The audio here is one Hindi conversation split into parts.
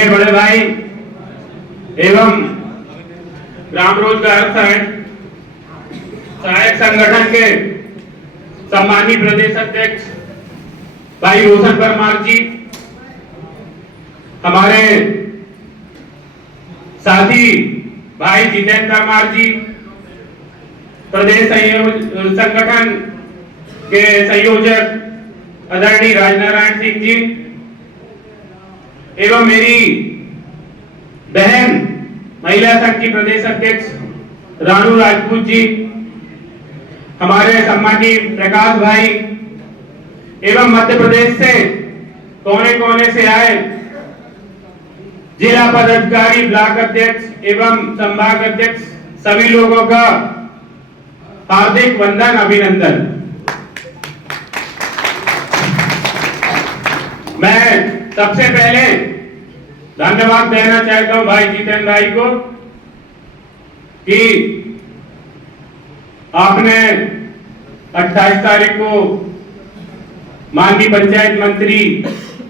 मेरे बड़े भाई एवं ग्राम रोजगार सहायक संगठन के सम्मानित प्रदेश अध्यक्ष भाई रोशन परमार जी, हमारे साथी भाई जितेंद्र परमार जी, प्रदेश संगठन के संयोजक आदरणीय राजनारायण सिंह जी एवं मेरी बहन महिला संघ की प्रदेश अध्यक्ष रानू राजपूत जी, हमारे सम्मानित प्रकाश भाई एवं मध्य प्रदेश से कोने कोने से आए जिला पदाधिकारी, ब्लॉक अध्यक्ष एवं संभाग अध्यक्ष, सभी लोगों का हार्दिक वंदन, अभिनंदन। मैं सबसे पहले धन्यवाद देना चाहता हूं भाई जितेंद्र भाई को कि आपने 28 तारीख को माननीय पंचायत मंत्री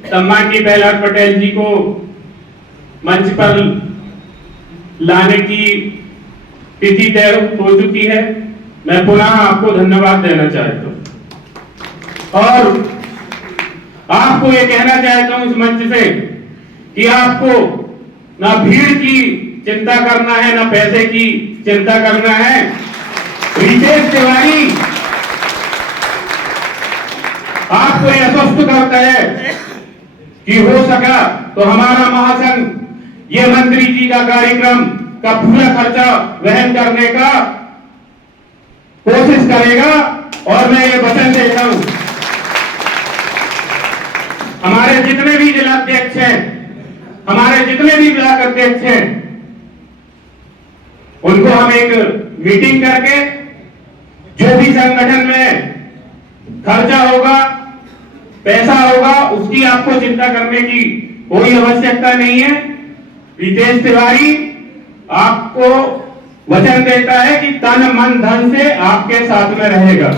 सम्माननीय प्रहलाद पटेल जी को मंच पर लाने की तिथि तय हो चुकी है। मैं पुनः आपको धन्यवाद देना चाहता हूं और आपको ये कहना चाहता हूं इस मंच से कि आपको ना भीड़ की चिंता करना है, ना पैसे की चिंता करना है। रितेश तिवारी आपको यह आश्वस्त करता है कि हो सका तो हमारा महासंघ ये मंत्री जी का कार्यक्रम का पूरा खर्चा वहन करने का कोशिश करेगा और मैं ये वचन देता हूं हमारे जितने भी जिला अध्यक्ष हैं, हमारे जितने भी ब्लॉक अध्यक्ष हैं, उनको हम एक मीटिंग करके जो भी संगठन में खर्चा होगा, पैसा होगा, उसकी आपको चिंता करने की कोई आवश्यकता नहीं है। रितेश तिवारी आपको वचन देता है कि तन मन धन से आपके साथ में रहेगा।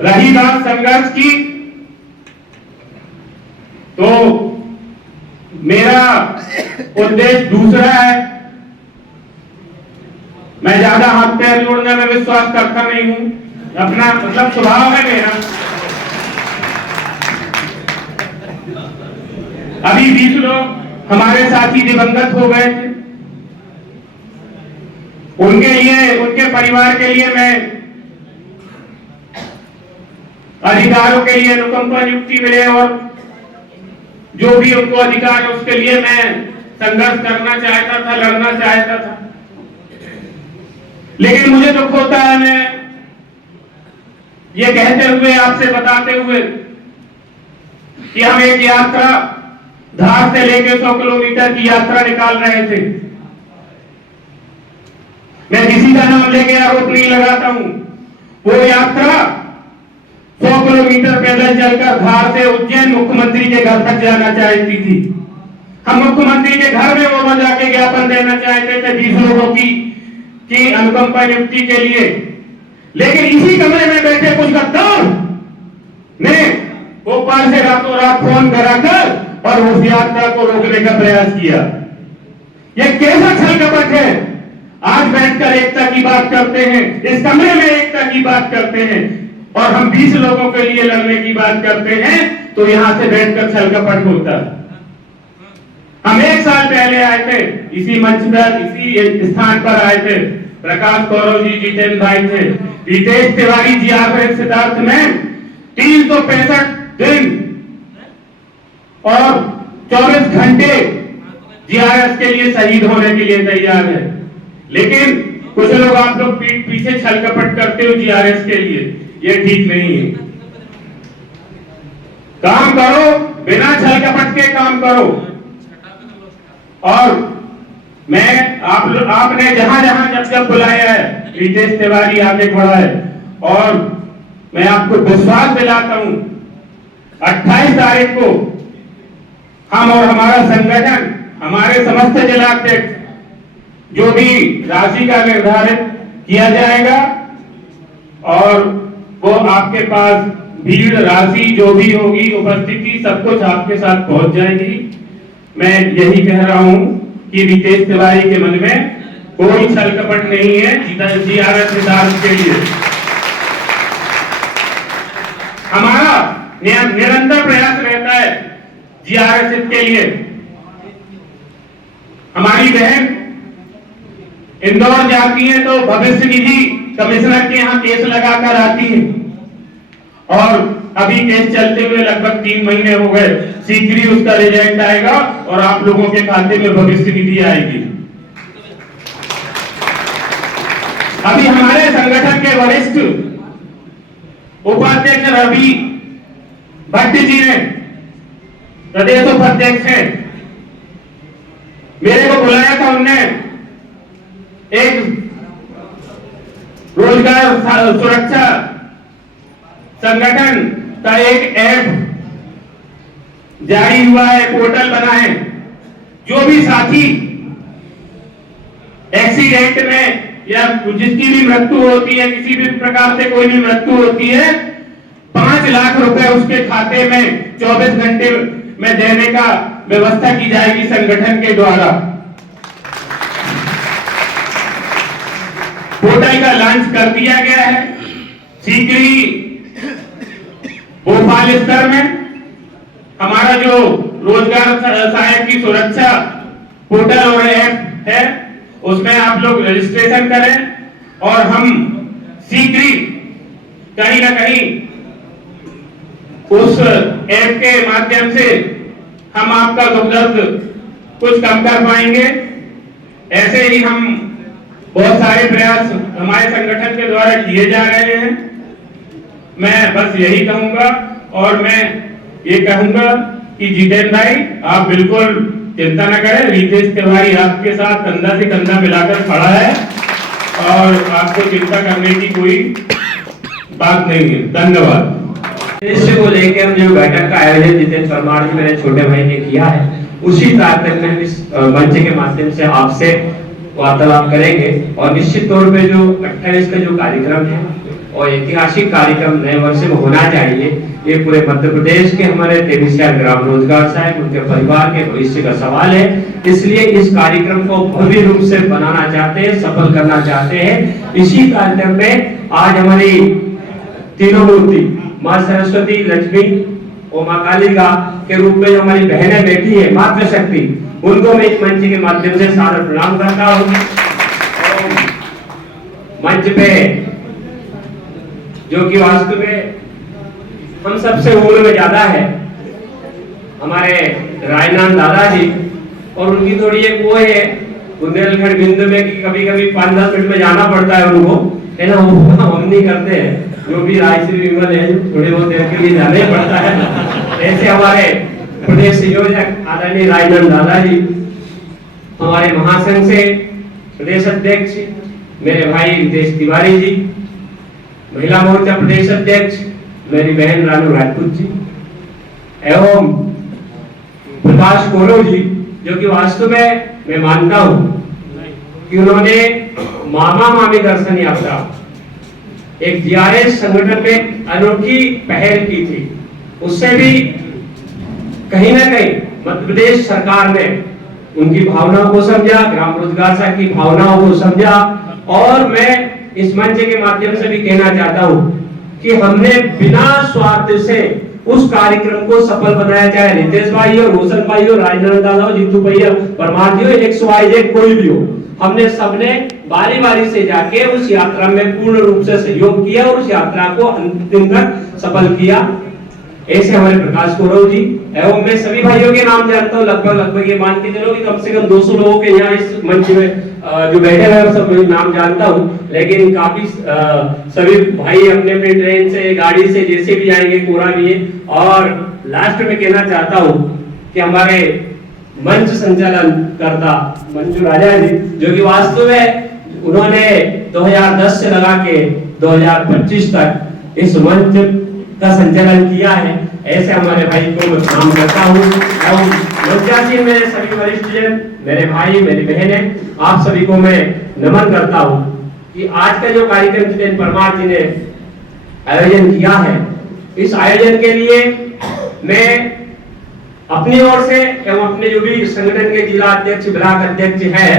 रही बात संघर्ष की, तो मेरा उद्देश्य दूसरा है। मैं ज्यादा हाथ पैर जोड़ने में विश्वास करता नहीं हूं, अपना मतलब स्वभाव है मेरा। अभी 20 लोग हमारे साथी दिवंगत हो गए थे, उनके लिए, उनके परिवार के लिए मैं अधिकारों के लिए अनुकंपा नियुक्ति मिले और जो भी उनको अधिकार है उसके लिए मैं संघर्ष करना चाहता था, लड़ना चाहता था। लेकिन मुझे दुख होता है मैं ये कहते हुए, आपसे बताते हुए कि हम एक यात्रा धार से लेकर 100 किलोमीटर की यात्रा निकाल रहे थे। मैं किसी का नाम लेके आरोप नहीं लगाता हूं। वो यात्रा 100 किलोमीटर पैदल चलकर धार से उज्जैन मुख्यमंत्री के घर तक जाना चाहती थी। हम मुख्यमंत्री के घर में वो जाके ज्ञापन देना चाहते थे 20 लोगों की अनुकंपा नियुक्ति के लिए। लेकिन इसी कमरे में बैठे कुछ गद्दार ने भोपाल से रातों रात फोन कराकर और उस यात्रा को रोकने का प्रयास किया। यह कैसा छल कपट है। आज बैठकर एकता की बात करते हैं, इस कमरे में एकता की बात करते हैं और हम 20 लोगों के लिए लड़ने की बात करते हैं तो यहां से बैठकर छल कपट होता है। हम 1 साल पहले आए थे, इसी मंच पर, इसी स्थान पर आए थे। प्रकाश कौरव जी, जितेंद्र भाई थे, रितेश तिवारी जी आगे सिद्धार्थ में 365 दिन और 24 घंटे जीआरएस के लिए शहीद होने के लिए तैयार है। लेकिन कुछ लोग, आप लोग पीठ पीछे छल कपट करते हो जीआरएस के लिए, ये ठीक नहीं है। काम करो, बिना छल कपट के काम करो। और मैं आपने जहां जहां जब बुलाया है, रितेश तिवारी आगे बढ़ा है और मैं आपको विश्वास दिलाता हूं 28 तारीख को हम और हमारा संगठन, हमारे समस्त जिला अध्यक्ष जो भी राशि का निर्धारित किया जाएगा और वो आपके पास भीड़ राशि जो भी होगी, उपस्थिति सब कुछ आपके साथ पहुंच जाएगी। मैं यही कह रहा हूं कि रितेश तिवारी के मन में कोई छल कपट नहीं है GRS सिद्धांत के लिए। हमारा निरंतर प्रयास रहता है GRS के लिए। हमारी बहन इंदौर जाती है तो भविष्य निधि कमिश्नर के यहाँ केस लगाकर आती है, और अभी केस चलते हुए लगभग 3 महीने हो गए। शीघ्र ही उसका रिजल्ट आएगा और आप लोगों के खाते में भविष्य निधि आएगी। अभी हमारे संगठन के वरिष्ठ उपाध्यक्ष रवि भट्ट जी ने, प्रदेश उपाध्यक्ष हैं, मेरे को बुलाया था। उनने एक रोजगार सुरक्षा संगठन का एक ऐप जारी हुआ है, पोर्टल बना है। जो भी साथी एक्सीडेंट में या जिसकी भी मृत्यु होती है, किसी भी प्रकार से कोई भी मृत्यु होती है, 5 लाख रुपए उसके खाते में 24 घंटे में देने का व्यवस्था की जाएगी संगठन के द्वारा। पोर्टल का लॉन्च कर दिया गया है। शीघ्र ही भोपाल स्तर में हमारा जो रोजगार सहायक की सुरक्षा पोर्टल और ऐप है, उसमें आप लोग रजिस्ट्रेशन करें और हम शीघ्र ही कहीं ना कहीं उस ऐप के माध्यम से हम आपका दुख दर्द कुछ कम कर पाएंगे। ऐसे ही हम बहुत सारे प्रयास हमारे संगठन के द्वारा किए जा रहे हैं। मैं बस यही कहूंगा, और मैं ये कहूंगा कि जितेंद्र भाई आप बिल्कुल चिंता न करें, रितेश तिवारी आपके साथ कंधा से कंधा मिलाकर खड़ा है और आपको चिंता करने की कोई बात नहीं है। धन्यवाद। उद्देश्य को लेकर जो बैठक का आयोजन जितेंद्र परमार जी मेरे छोटे भाई ने किया है, उसी तारतम्य में इस मंच के माध्यम से आपसे वार्तालाप करेंगे। और निश्चित तौर पे जो 28 का जो कार्यक्रम है और ऐतिहासिक कार्यक्रम नए वर्ष में होना चाहिए, ये पूरे मध्य प्रदेश के हमारे 23,000 ग्राम रोजगार सहायक उनके परिवार के भविष्य का सवाल है। इसलिए इस कार्यक्रम को भव्य रूप से बनाना चाहते हैं, सफल करना चाहते हैं। इसी कार्यक्रम में आज हमारी तीनों मूर्ति माँ सरस्वती, लक्ष्मी और माँ कालिका के रूप में जो हमारी बहनें बैठी है, मातृशक्ति, उनको मैं इस मंच के माध्यम से सादर प्रणाम करता हूँ। मंच पे जो कि वास्तव में हम सबसे उम्र में ज्यादा है, हमारे रायनान दादाजी, और उनकी थोड़ी एक वो है बुंदेलखंड बिंद में कि कभी कभी 5-10 मिनट में जाना पड़ता है उनको, है ना, वो हम नहीं करते हैं। जो भी रायश्री विमल है, थोड़े बहुत देर के लिए जाना ही पड़ता है। ऐसे हमारे प्रदेश संयोजक आदरणीय रायनान दादाजी, हमारे महासंघ से प्रदेश अध्यक्ष मेरे भाई रितेश तिवारी जी, महिला मोर्चा प्रदेश अध्यक्ष मेरी बहन रानू राजपूत जी, एवं प्रकाश कोरो जी, जो कि वास्तव में मैं मानता हूं कि उन्होंने मामा मामी दर्शन यात्रा एक GRS संगठन में अनोखी पहल की थी। उससे भी कहीं ना कहीं मध्य प्रदेश सरकार ने उनकी भावनाओं को समझा, ग्राम रोजगार सहायक की भावनाओं को समझा। और मैं इस मंच के माध्यम से भी कहना चाहता हूं कि हमने बिना स्वार्थ से उस कार्यक्रम को सफल बनाया, चाहे रितेश भाई हो, रोशन भाई हो, राजनारायण दादा हो, जीतू भैया, परमार जी हो, XYZ कोई भी हो, हमने सबने बारी बारी से जाके उस यात्रा में पूर्ण रूप से सहयोग किया और उस यात्रा को अंतिम तक सफल किया। ऐसे हमारे प्रकाश गौरव जी, एवं मैं सभी भाइयों के नाम जानता हूँ, लगभग ये मान के चलो कि कम से कम 200 लोगों के यहाँ इस मंच में जो बैठे हैं सब नाम जानता हूँ, लेकिन काफी सभी भाई अपने अपने ट्रेन से, गाड़ी से, जैसे भी आएंगे, कोरा भी है। और लास्ट में कहना चाहता हूँ कि हमारे मंच संचालन करता मंजू राजा जी, जो कि वास्तव में उन्होंने 2010 से लगा के 2025 तक इस मंच का संचालन किया है। ऐसे हमारे भाई को मैं प्रणाम करता हूँ। एवं मंचासीन मेरे सभी वरिष्ठ जन, मेरे भाई, मेरी बहनें, आप सभी को मैं नमन करता हूँ कि आज का जो कार्यक्रम जितेंद्र परमार जी ने आयोजन किया है, इस आयोजन के लिए मैं अपनी ओर से एवं अपने जो भी संगठन के जिला अध्यक्ष ब्लॉक अध्यक्ष है,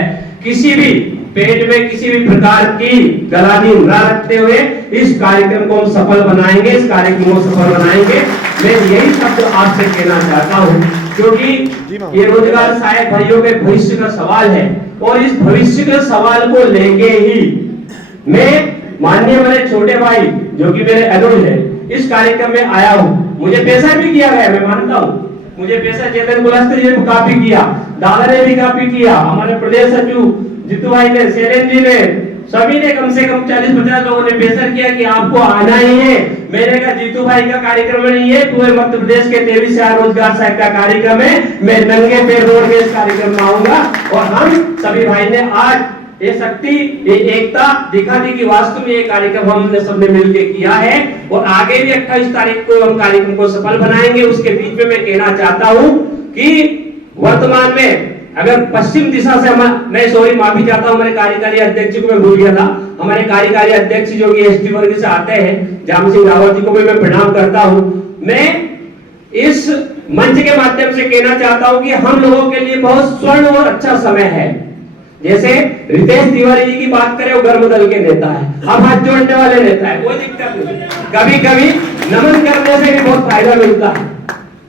किसी भी पेट में किसी भी प्रकार की गलानी न रखते हुए इस कार्यक्रम को हम सफल बनाएंगे, इस कार्यक्रम को सफल बनाएंगे। मैं यही शब्द आपसे कहना चाहता हूं, क्योंकि ये रोजगार सहायक भाइयों के भविष्य का सवाल है और इस भविष्य के सवाल को लेके ही मैं माननीय मेरे छोटे भाई जो कि मेरे अनुज है इस कार्यक्रम में आया हूं। मुझे पैसा भी किया गया, मैं मानता हूं, मुझे पैसा चेतन कुलस्ते जी ने काफी किया, दादा ने भी काफी किया, हमारे प्रदेश सचिव जीतू भाई ने, शैलेंद्र जी ने, सभी ने कम से कम 40-50 लोगों ने प्रेशर किया कि आपको आना ही है। मैंने कहा जीतू भाई का कार्यक्रम नहीं है, पूरे मध्य प्रदेश के 23,000 रोजगार सहायक का कार्यक्रम है, मैं नंगे पैर रोड में इस कार्यक्रम में आऊंगा। और हम सभी भाई ने आज ये शक्ति, ये एकता दिखा दी कि वास्तव में ये कार्यक्रम हमने सबने मिलकर किया है और आगे भी 28 तारीख को हम कार्यक्रम को सफल बनाएंगे। उसके बीच में मैं कहना चाहता हूं कि वर्तमान में अगर पश्चिम दिशा से मैं सॉरी माफी चाहता हूं, हमारे कार्यकारी अध्यक्ष को मैं भूल गया था, हमारे कार्यकारी अध्यक्ष जो कि एसटी वर्ग से आते हैं जाम सिंह रावत जी को भी मैं प्रणाम करता हूं। मैं इस मंच के माध्यम से कहना चाहता हूं कि हम लोगों के लिए बहुत स्वर्ण और अच्छा समय है। जैसे रितेश तिवारी जी की बात करें, वो गर्म दल के नेता है, अब हाथ जोड़ने वाले नेता है, कोई दिक्कत नहीं। कभी कभी नमन करने से भी बहुत फायदा मिलता है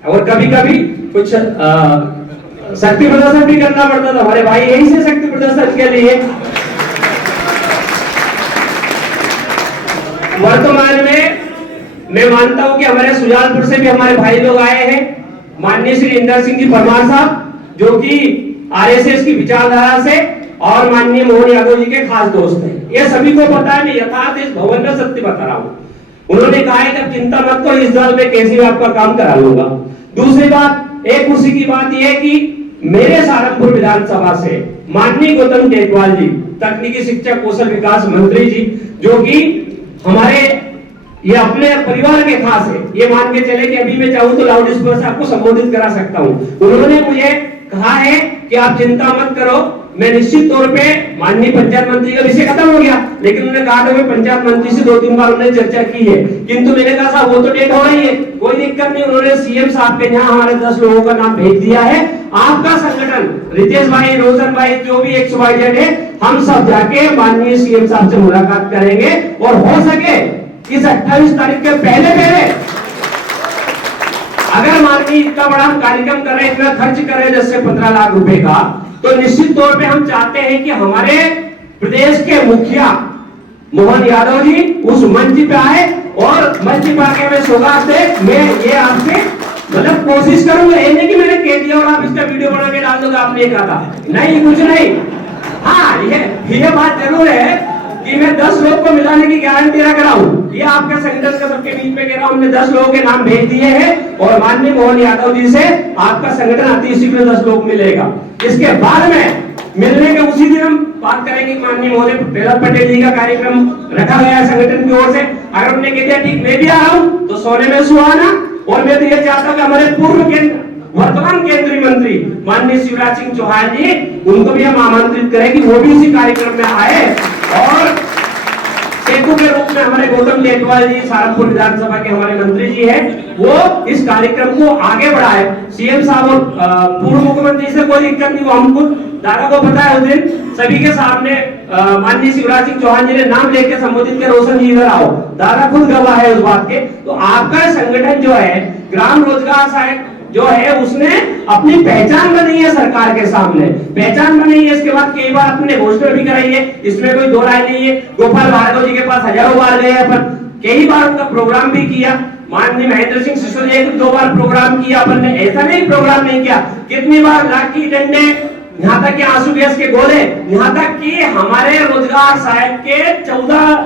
और कभी कभी कुछ शक्ति प्रदर्शन भी करना पड़ता था। हमारे भाई यही से शक्ति प्रदर्शन के लिए वर्तमान में मैं मानता हूं कि हमारे सुजालपुर से भी हमारे भाई लोग आए हैं, माननीय श्री इंदर सिंह जी परमार साहब जो कि आरएसएस की विचारधारा से और माननीय मोहन यादव जी के खास दोस्त हैं। ये सभी को पता है, मैं यथार्थ इस भवन में सत्य बता रहा हूं। उन्होंने कहा है कि अब चिंता मत करो, इस दल में कैसे भी आपका काम करा लूंगा। दूसरी बात, एक खुशी की बात यह है कि मेरे सहारनपुर विधानसभा से माननीय गौतम टेटवाल जी, तकनीकी शिक्षा कौशल विकास मंत्री जी, जो कि हमारे ये अपने परिवार के खास है, ये मान के चले कि अभी मैं चाहूं तो लाउड स्पीकर से आपको संबोधित करा सकता हूं। उन्होंने मुझे कहा है कि आप चिंता मत करो, मैं निश्चित तौर पे माननीय पंचायत मंत्री का विषय खत्म हो गया, लेकिन उन्होंने कहा था मैं पंचायत मंत्री से 2-3 बार उन्होंने चर्चा की है, किंतु मैंने कहा साहब वो तो डेट हो रही है, कोई दिक्कत नहीं। उन्होंने सीएम साहब के यहाँ हमारे 10 लोगों का नाम भेज दिया है। आपका संगठन रितेश भाई, रोशन भाई, जो भी XYZ है, हम सब जाके माननीय सीएम साहब से मुलाकात करेंगे और हो सके इस 28 तारीख के पहले अगर माननीय इतना बड़ा हम कार्यक्रम कर रहे हैं, इतना खर्च कर रहे हैं 10 से 15 लाख रुपए का, तो निश्चित तौर पे हम चाहते हैं कि हमारे प्रदेश के मुखिया मोहन यादव जी उस मंच पे आए और मंच पे आके मैं सौगात दे, मैं ये आपसे मतलब कोशिश करूंगा, ये नहीं कि मैंने कह दिया और आप इसका वीडियो बना के डाल दोगे, आपने कहा था नहीं, कुछ नहीं। हाँ, ये बात जरूर है कि मैं 10 लोग को मिलाने की गारंटी रख रहा हूं। ये आपके संगठन का सबके बीच में कह रहा हूं, हमने 10 लोगों के नाम भेज दिए हैं और माननीय मोहन यादव जी से आपका संगठन अति शीघ्र 10 लोग मिलेगा। इसके बाद में मिलने के उसी दिन हम बात करेंगे। माननीय महोदय प्रहलाद पटेल जी का कार्यक्रम रखा गया है संगठन की ओर से, अगर उन्होंने कह दिया ठीक मैं भी आ रहा हूं तो सोने में सुहाना। और मैं तो ये चाहता हूं कि हमारे पूर्व वर्तमान केंद्रीय मंत्री माननीय शिवराज सिंह चौहान जी, उनको भी हम आमंत्रित करें कि वो भी इसी कार्यक्रम में आए और सेतु के रूप में हमारे गौतम टेटवाल जी सहारनपुर विधानसभा के हमारे मंत्री जी हैं, वो इस कार्यक्रम को आगे बढ़ाए। सीएम साहब और पूर्व मुख्यमंत्री से कोई दिक्कत नहीं, वो हमको दादा को पता है, उस दिन सभी के सामने माननीय शिवराज सिंह चौहान जी ने नाम लेके संबोधित किया, रोशन जी इधर आओ, दादा खुद गवाह है उस बात के। तो आपका संगठन जो है ग्राम रोजगार सहायक जो है उसने अपनी पहचान बनाई है सरकार के सामने, पहचान बनाई है। इसके बाद कई बार अपने घोषणा भी कराई है, इसमें कोई दो राय नहीं है। गोपाल भार्गव जी के पास हजारों बार गए अपन, कई बार उनका प्रोग्राम भी किया। माननीय महेंद्र सिंह सिसोदिया ने 2 बार प्रोग्राम किया अपन ने, ऐसा नहीं प्रोग्राम नहीं किया। कितनी बार लाठी डंडे, यहाँ तक कि आंसू गैस के गोले, यहाँ तक कि हमारे रोजगार सहायक के 14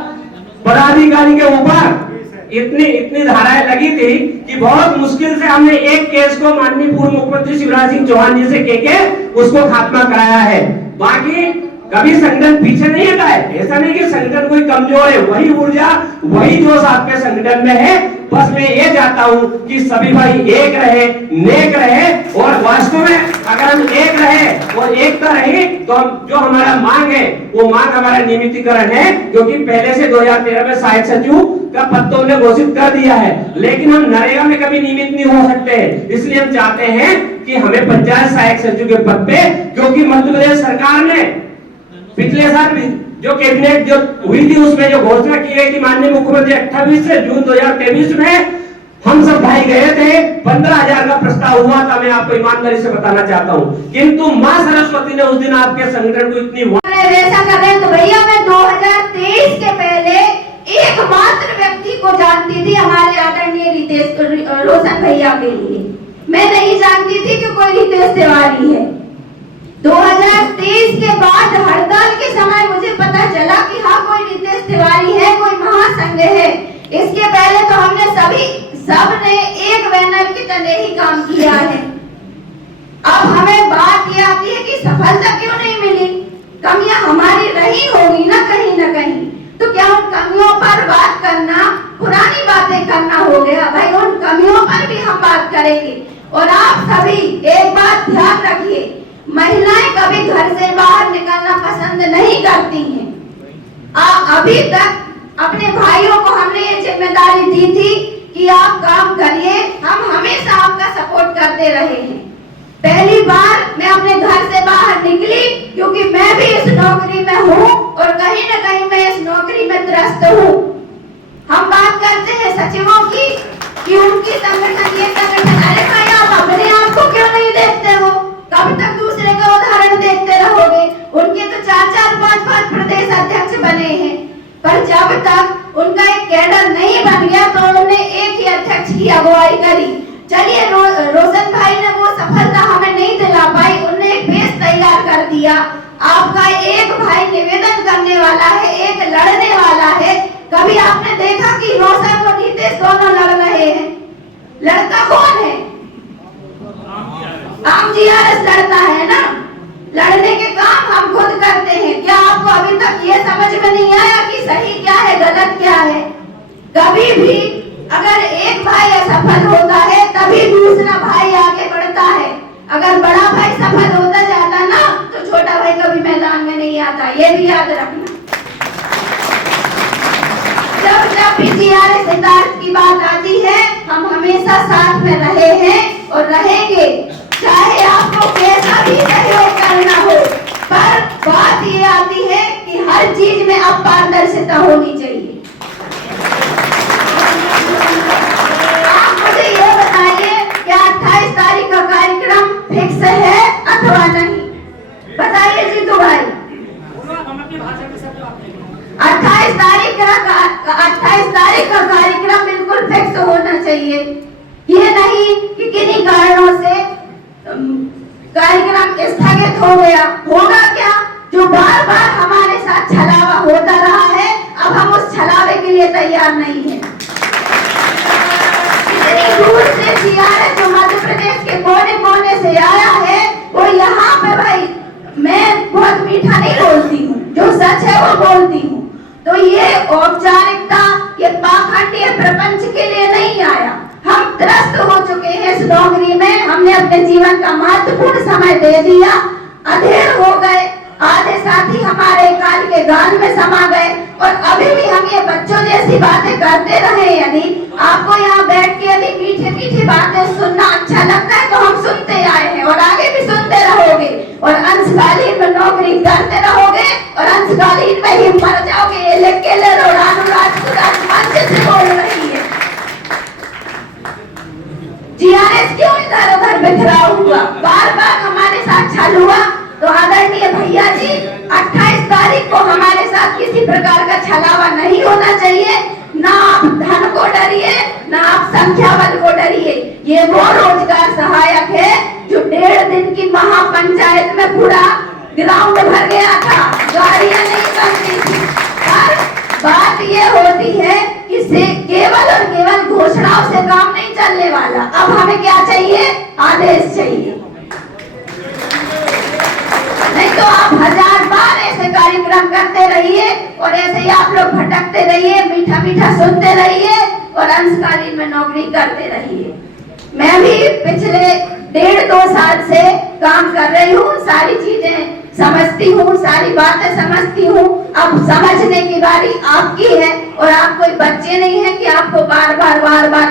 पदाधिकारी के ऊपर इतनी धाराएं लगी थी कि बहुत मुश्किल से हमने एक केस को माननीय पूर्व मुख्यमंत्री शिवराज सिंह चौहान जी से कह के उसको खात्मा कराया है। बाकी कभी संगठन पीछे नहीं हटा है, ऐसा नहीं कि संगठन कोई कमजोर है, वही ऊर्जा वही जोश आपके संगठन में है। बस मैं ये चाहता हूं कि सभी भाई एक रहे, नेक रहे और वास्तव में अगर हम एक रहे और एकता रही तो हम जो हमारा मांग है वो मांग हमारा नियमितीकरण है, क्योंकि पहले से 2013 में सहायक सचिव का पद तो हमने घोषित कर दिया है, लेकिन हम नरेगा में कभी नियमित नहीं हो सकते, इसलिए हम चाहते हैं कि हमें पंचायत सहायक सचिव के पद पे, क्योंकि मध्य प्रदेश सरकार ने पिछले साल जो कैबिनेट जो हुई थी उसमें जो घोषणा की गई थी माननीय मुख्यमंत्री 28 जून 2023 में हम सब भाई गए थे, 15,000 का प्रस्ताव हुआ था, मैं आपको ईमानदारी से बताना चाहता हूं, किंतु मां सरस्वती ने उस दिन आपके संगठन को इतनी ऐसा कर रहे हैं। तो भैया मैं 2023 के पहले एकमात्र व्यक्ति को जानती थी हमारे आदरणीय रितेश रोशन भैया के लिए, मैं नहीं जानती थी कि कोई रितेश तिवारी है। 2023 के बाद हड़ताल के समय मुझे पता चला कि हाँ कोई रितेश तिवारी है, कोई महासंघ है। इसके पहले तो हमने सबने एक बैनर की तरह ही काम किया है। अब हमें बात ये आती है कि सफलता क्यों नहीं मिली, कमियां हमारी रही होगी ना कहीं, तो क्या उन कमियों पर बात करना पुरानी बातें करना हो गया? भाई उन कमियों पर भी हम बात करेंगे। और आप सभी एक बात ध्यान रखिए, महिलाएं कभी घर से बाहर निकलना पसंद नहीं करती हैं। अभी तक अपने भाइयों को हमने ये जिम्मेदारी दी थी कि आप काम करिए, हम हमेशा आपका सपोर्ट करते रहे हैं। पहली बार मैं अपने घर से बाहर निकली क्योंकि मैं भी इस नौकरी में हूँ और कहीं न कहीं मैं इस नौकरी में त्रस्त हूँ। हम बात करते हैं सचिवों की कि उनकी संगठन ये संगठन, अरे भाई आप अपने आप को क्यों नहीं देखते हो? कब तक दूसरे का उदाहरण देखते रहोगे? उनके तो 4-4, 5-5 प्रदेश अध्यक्ष बने हैं, पर जब तक उनका एक कैडर नहीं बन गया तो उन्होंने एक ही अध्यक्ष की अगुवाई करी। चलिए रोशन भाई ने वो सफलता हमें नहीं दिला पाई, उन्होंने एक बेस तैयार कर दिया। आपका एक भाई निवेदन करने वाला है, एक लड़ने वाला है। कभी आपने देखा कि रोशन और नीतीश दोनों लड़ रहे हैं? लड़का कौन है? आम जीआरएस लड़ता है ना। लड़ने के काम हम खुद करते हैं। क्या आपको अभी तक ये समझ में नहीं आया कि सही क्या है गलत क्या है? कभी भी अगर एक भाई असफल होता है तभी दूसरा भाई आगे बढ़ता है। अगर बड़ा भाई सफल होता जाता ना तो छोटा भाई कभी मैदान में नहीं आता, ये भी याद रखना। जब भी जीआरएस सिद्धार्थ की बात आती है हम हमेशा साथ में रहे हैं और रहेंगे, चाहे आपको कैसा भी सहयोग करना हो। पर बात ये आती है कि हर चीज में अब पारदर्शिता होनी चाहिए। आप मुझे ये बताइए क्या 28 तारीख का कार्यक्रम फिक्स है अथवा नहीं? बताइए जीतू भाई। 28 तारीख का कार्यक्रम बिल्कुल फिक्स होना चाहिए। ये नहीं कि किन्हीं कारणों से कार्यक्रम स्थगित हो गया। होगा क्या? जो बार बार हमारे साथ छलावा होता रहा है, अब हम उस छलावे के लिए तैयार नहीं है। इतनी दूर से जीआरएस जो मध्य प्रदेश के कोने कोने से आया है, वो यहाँ पे भाई मैं बहुत मीठा नहीं बोलती हूँ, जो सच है वो बोलती हूँ। तो ये औपचारिकता, ये पाखंड, ये प्रपंच के लिए नहीं आया। हम त्रस्त हो चुके हैं इस नौकरी में, हमने अपने जीवन का महत्वपूर्ण समय दे दिया, अधेड़ हो गए, आधे साथी हमारे काल के गान में समा गए और अभी भी हम ये बच्चों जैसी बातें करते रहे। यदि आपको यहाँ बैठ के यदि मीठी मीठी बातें सुनना अच्छा लगता है तो हम सुनते आए हैं और आगे भी सुनते रहोगे और अंशकालीन में नौकरी करते रहोगे और अंशकालीन में ही मर जाओगे। ये लिख के ले लो, रानू राजपूत मंच से बोल रही है। जीआरएस क्यों इधर उधर बिखरा हुआ? बार बार हमारे साथ छल हुआ तो आदरणीय भैया जी 28 तारीख को हमारे साथ किसी प्रकार का छलावा नहीं होना चाहिए। ना आप धन को डरिए, ना आप संख्या बल को डरिए। ये वो रोजगार सहायक है जो 1.5 दिन की महापंचायत में पूरा ग्राउंड भर गया था, गाड़ियां नहीं बनती थी। पर बात ये होती है कि केवल और केवल घोषणाओं से काम नहीं चलने वाला। अब हमें क्या चाहिए? आदेश चाहिए। नहीं तो आप 1000 बार ऐसे कार्यक्रम करते रहिए और ऐसे ही आप लोग भटकते रहिए, मीठा मीठा सुनते रहिए और अंशकालीन में नौकरी करते रहिए। मैं भी पिछले 1.5-2 साल से काम कर रही हूँ। सारी चीजें समझती हूँ, सारी बातें समझती हूँ। अब समझने की बारी आपकी है, और आप कोई बच्चे नहीं है कि आपको बार बार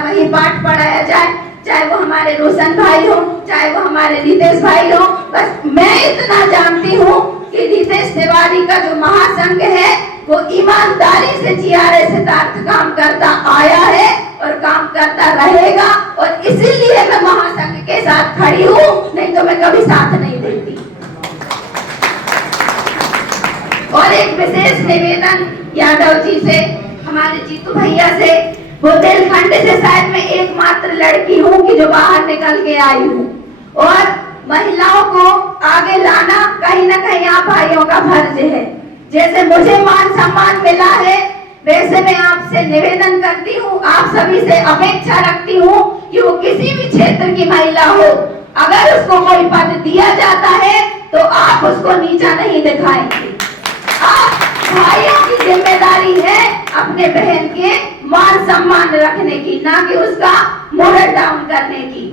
वही पाठ पढ़ाया जाए, चाहे वो हमारे रोशन भाई हो, चाहे वो हमारे रितेश भाई हो। बस मैं इतना जानती हूँ कि रितेश तिवारी का जो महासंघ है वो ईमानदारी से जीआरए सिद्धार्थ काम करता आया है और काम करता रहेगा, और इसीलिए मैं महासंघ के साथ खड़ी हूँ, नहीं तो मैं कभी साथ नहीं देती। और एक विशेष निवेदन यादव जी से, हमारे जीतू भैया से, बुंदेलखंड से शायद मैं एकमात्र लड़की हूँ कि जो बाहर निकल के आई हूँ, और महिलाओं को आगे लाना कहीं ना कहीं आप भाइयों का फर्ज है। जैसे मुझे मान सम्मान मिला है, वैसे मैं आपसे निवेदन करती हूँ, आप सभी से अपेक्षा रखती हूँ कि वो किसी भी क्षेत्र की महिला हो, अगर उसको कोई पद दिया जाता है तो आप उसको नीचा नहीं दिखाएंगे। आप भाइयों की जिम्मेदारी है अपने बहन के मान सम्मान रखने की, ना कि उसका मोरल डाउन करने की।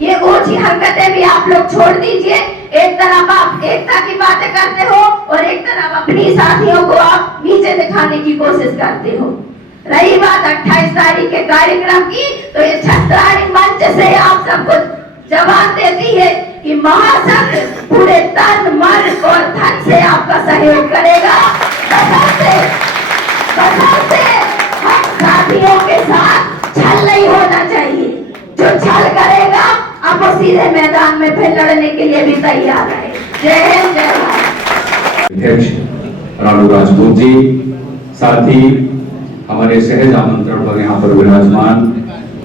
ये ऊंची हरकतें भी आप लोग छोड़ दीजिए। एक तरफ आप एकता की बातें करते हो और एक तरफ अपनी साथियों को आप नीचे दिखाने की कोशिश करते हो। रही बात 28 तारीख के कार्यक्रम की, तो ये छत्राणी मंच से आप सबको जवाब देती है कि महासंघ पूरे तन मन और धन से आपका सहयोग करेगा। बशर्ते हम साथियों के साथ छल नहीं होना चाहिए। जो छल करेगा आप वो सीधे मैदान में फिर लड़ने के लिए भी तैयार है। जय हिंद, जय भारत। अध्यक्ष राणू राजपूत जी, साथ ही हमारे सहज आमंत्रण पर यहाँ पर विराजमान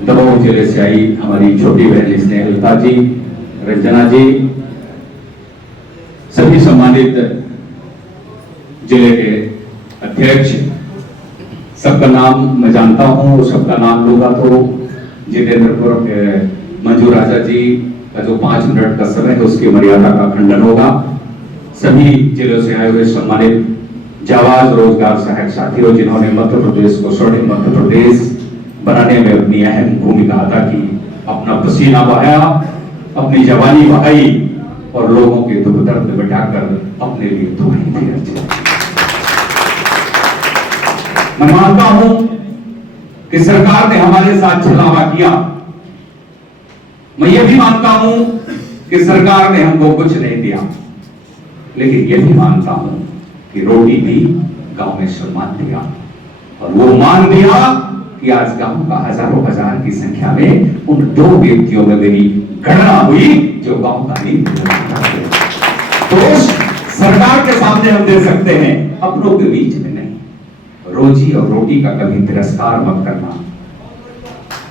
दमोह जिले से आई हमारी छोटी बहन स्नेहलता जी, रंजना जी, सभी सम्मानित जिले के अध्यक्ष, सबका नाम मैं जानता हूँ, सबका नाम लूंगा तो जितेंद्रपुर मंजू राजा जी का जो 5 मिनट का समय है उसकी मर्यादा का खंडन होगा। सभी जिलों से आए हुए सम्मानित जाबाज रोजगार सहायक साथियों, जिन्होंने मध्य प्रदेश को स्वर्णिम मध्य प्रदेश बनाने में अपनी अहम भूमिका अदा की, अपना पसीना बहाया, अपनी जवानी बहाई और लोगों के दुख दर्द मिटाकर अपने लिए दुआएं दी। मैं मानता हूं कि सरकार ने हमारे साथ छलावा किया। मैं ये भी मानता हूं कि सरकार ने हमको कुछ नहीं दिया, लेकिन ये भी मानता हूं कि रोटी भी गांव में सम्मान दिया, और वो मान दिया कि आज गांव का हजारों हजार की संख्या में उन 2 व्यक्तियों में मेरी गणना हुई जो गांव का नींव दोष सरकार के सामने हम दे सकते हैं, अपनों के बीच में नहीं। रोजी और रोटी का कभी तिरस्कार मत करना।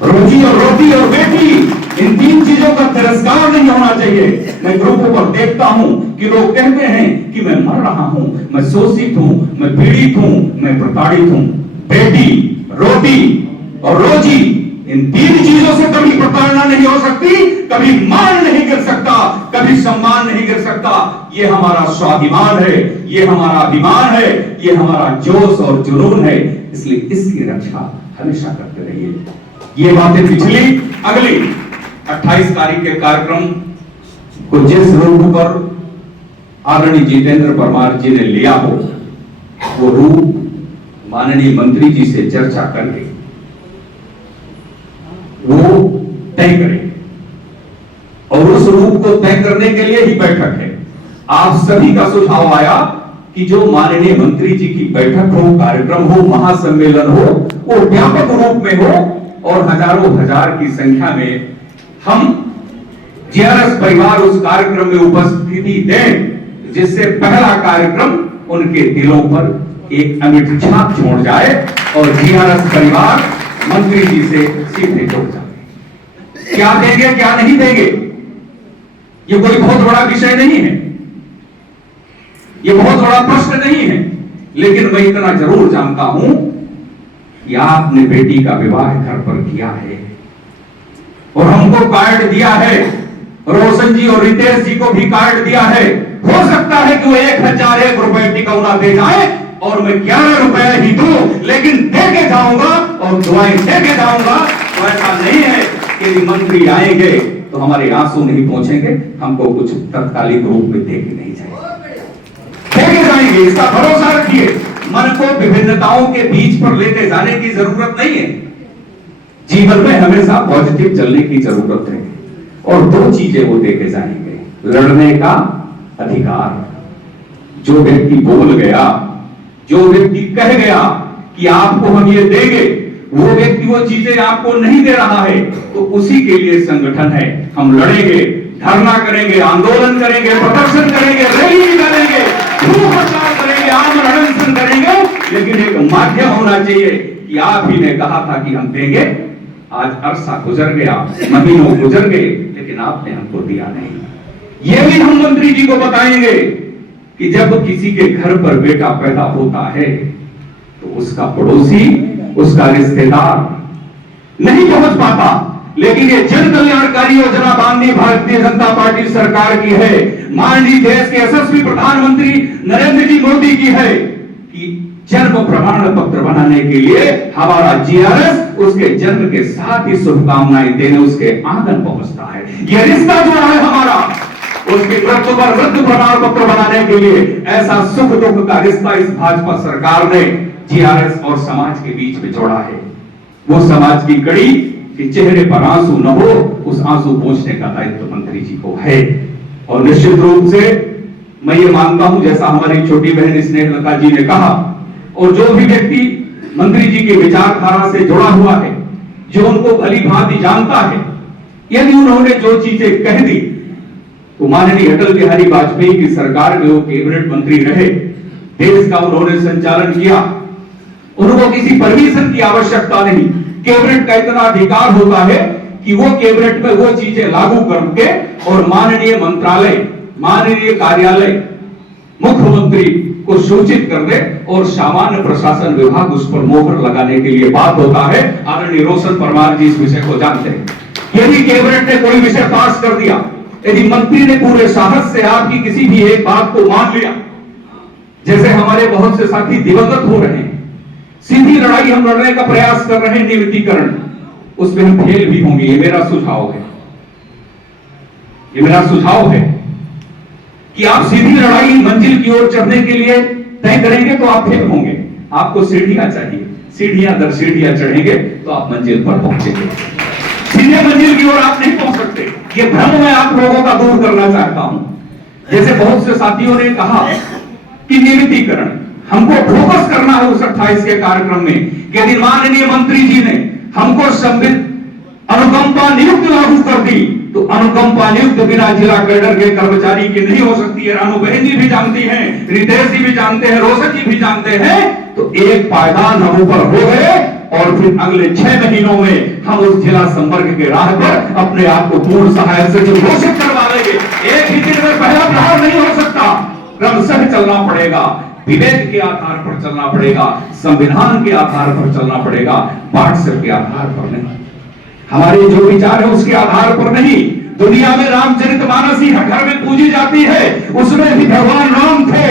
रोजी और रोटी और बेटी, इन 3 चीजों का तिरस्कार नहीं होना चाहिए। मैं ग्रुपों पर देखता हूं कि लोग कहते हैं कि मैं मर रहा हूं, मैं शोषित हूं, मैं पीड़ित हूं, मैं प्रताड़ित हूं। बेटी, रोटी और रोजी, इन 3 चीजों से कभी प्रताड़ना नहीं हो सकती, कभी मान नहीं गिर सकता, कभी सम्मान नहीं गिर सकता। ये हमारा स्वाभिमान है, ये हमारा अभिमान है, ये हमारा जोश और जुनून है, इसलिए इसकी रक्षा हमेशा करते रहिए। ये बातें पिछली अगली 28 तारीख के कार्यक्रम को जिस रूप पर आदरणीय जितेंद्र परमार जी ने लिया हो, वो रूप माननीय मंत्री जी से चर्चा करके वो तय करें, और उस रूप को तय करने के लिए ही बैठक है। आप सभी का सुझाव आया कि जो माननीय मंत्री जी की बैठक हो, कार्यक्रम हो, महासम्मेलन हो, वो व्यापक रूप में हो और हजारों हजार की संख्या में हम जीआरएस परिवार उस कार्यक्रम में उपस्थिति दें, जिससे पहला कार्यक्रम उनके दिलों पर एक अमिट छाप छोड़ जाए और जीआरएस परिवार मंत्री जी से सीधे जुड़ जाए। क्या देंगे क्या नहीं देंगे, ये कोई बहुत बड़ा विषय नहीं है, ये बहुत बड़ा प्रश्न नहीं है, लेकिन मैं इतना जरूर जानता हूं कि आपने बेटी का विवाह घर पर किया है और हमको कार्ड दिया है, रोशन जी और रितेश जी को भी कार्ड दिया है। हो सकता है कि वो 1001 रुपए टिकौना दे जाए और मैं 11 रुपए ही दूं, लेकिन दे के जाऊंगा और दुआएं दे के जाऊंगा। तो ऐसा नहीं है कि मंत्री आएंगे तो हमारे आंसू नहीं पहुंचेंगे, हमको कुछ तत्कालिक रूप में देके नहीं जाएंगे, इसका भरोसा रखिए। मन को विभिन्नताओं के बीच पर लेके जाने की जरूरत नहीं है। जीवन में हमेशा पॉजिटिव चलने की जरूरत है, और दो चीजें वो देके जाएंगे। लड़ने का अधिकार, जो व्यक्ति बोल गया, जो व्यक्ति कह गया कि आपको हम ये देंगे, वो व्यक्ति वो चीजें आपको नहीं दे रहा है, तो उसी के लिए संगठन है। हम लड़ेंगे, धरना करेंगे, आंदोलन करेंगे, प्रदर्शन करेंगे, रैली निकालेंगे, भूख हड़ताल करेंगे, आमरण अनशन करेंगे, लेकिन एक माध्यम होना चाहिए कि आप ही ने कहा था कि हम देंगे। आज अरसा गुजर गया, महीनों गुजर गए, लेकिन आपने हमको दिया नहीं। ये भी हम मंत्री जी को बताएंगे कि जब किसी के घर पर बेटा पैदा होता है तो उसका पड़ोसी, उसका रिश्तेदार नहीं पहुंच पाता, लेकिन ये जन कल्याणकारी योजना माननीय भारतीय जनता पार्टी सरकार की है, माननीय देश के यशस्वी प्रधानमंत्री नरेंद्र जी मोदी की है कि जन्म प्रमाण पत्र बनाने के लिए हमारा जीआरएस उसके जन्म के साथ ही शुभकामनाएं देने उसके आंगन पहुंचता है। यह रिश्ता जो है हमारा, उसकी मृत्यु पर मृत्यु प्रमाण पत्र बनाने के लिए ऐसा सुख दुख का रिश्ता इस भाजपा सरकार ने जीआरएस और समाज के बीच में जोड़ा है। वो समाज की कड़ी कि चेहरे पर आंसू न हो, उस आंसू पोंछने का दायित्व मंत्री जी को है। और निश्चित रूप से मैं ये मानता हूं, जैसा हमारी छोटी बहन स्नेहलता जी ने कहा, और जो भी व्यक्ति मंत्री जी की विचारधारा से जुड़ा हुआ है, जो उनको भली भांति जानता है, यदि उन्होंने जो चीजें कह दी, तो माननीय अटल बिहारी वाजपेयी की सरकार में वो कैबिनेट मंत्री रहे, देश का उन्होंने संचालन किया, उनको किसी परमिशन की आवश्यकता नहीं। कैबिनेट का इतना अधिकार होता है कि वो कैबिनेट में वो चीजें लागू करके और माननीय मंत्रालय, माननीय कार्यालय, मुख्यमंत्री को सूचित कर दे और सामान्य प्रशासन विभाग उस पर मोहर लगाने के लिए बात होता है। आदरणीय रोशन परमार जी इस विषय को जानते हैं। यदि कैबिनेट ने कोई विषय पास कर दिया, यदि मंत्री ने पूरे साहस से आपकी किसी भी एक बात को मान लिया, जैसे हमारे बहुत से साथी दिवंगत हो रहे हैं, सीधी लड़ाई हम लड़ने का प्रयास कर रहे हैं, नियमितीकरण, उसमें हम फेल भी होंगे। ये मेरा सुझाव है, ये मेरा सुझाव है कि आप सीधी लड़ाई मंजिल की ओर चढ़ने के लिए तय करेंगे तो आप फेल होंगे। आपको सीढ़ियां चाहिए, सीढ़ियां दर सीढ़ियां चढ़ेंगे तो आप मंजिल पर पहुंचेंगे। सीधे मंजिल की ओर आप नहीं पहुंच सकते। ये भ्रम मैं आप लोगों का दूर करना चाहता हूं। जैसे बहुत से साथियों ने कहा कि नियमितीकरण, हमको फोकस करना है उस 28 के कार्यक्रम में कि यदि माननीय मंत्री जी ने हमको संविधान अनुकंपा नियुक्त लागू कर दी, तो अनुकंपा नियुक्त बिना जिला कैडर के कर्मचारी की नहीं हो सकती है। रानू बहन जी भी जानती हैं, रितेश जी भी जानते हैं, रोशन जी भी जानते हैं। तो एक पायदान हम ऊपर हो गए और फिर अगले 6 महीनों में हम उस जिला संपर्क के राह पर अपने आप को पूर्ण सहायक से घोषित करवा लेंगे। एक ही दिन में पहला प्रहार नहीं हो सकता, क्रमशः चलना पड़ेगा, विवेक के आधार पर चलना पड़ेगा, संविधान के आधार पर चलना पड़ेगा, व्हाट्सएप के आधार पर नहीं। हमारे जो विचार है उसके आधार पर नहीं। दुनिया में रामचरितमानस ही हर घर में पूजी जाती है, उसमें भी भगवान राम थे,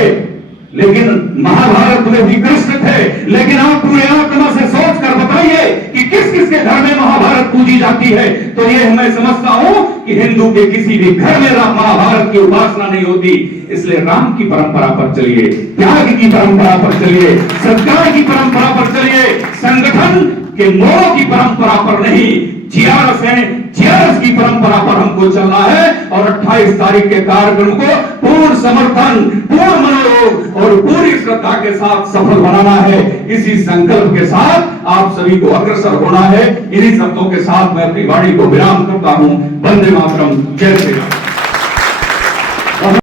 लेकिन महाभारत में भी कृष्ण थे। लेकिन आप पूरे आत्मा से सोच कर बताइए कि किस किस के घर में महाभारत पूजी जाती है। तो ये मैं समझता हूं कि हिंदू के किसी भी घर में महाभारत की उपासना नहीं होती। इसलिए राम की परंपरा पर चलिए, त्याग की परंपरा पर चलिए, सत्कार की परंपरा पर चलिए, संगठन के मोह की परंपरा पर नहीं। जीआरएस है, जीआरएस की परंपरा पर हमको चलना है और 28 तारीख के कार्यक्रम को पूर्ण समर्थन, पूर्ण मनोयोग और पूरी श्रद्धा के साथ सफल बनाना है। इसी संकल्प के साथ आप सभी को अग्रसर होना है। इन्हीं शब्दों के साथ मैं अपनी वाणी को विराम करता हूं। वंदे मातरम, जय श्री राम।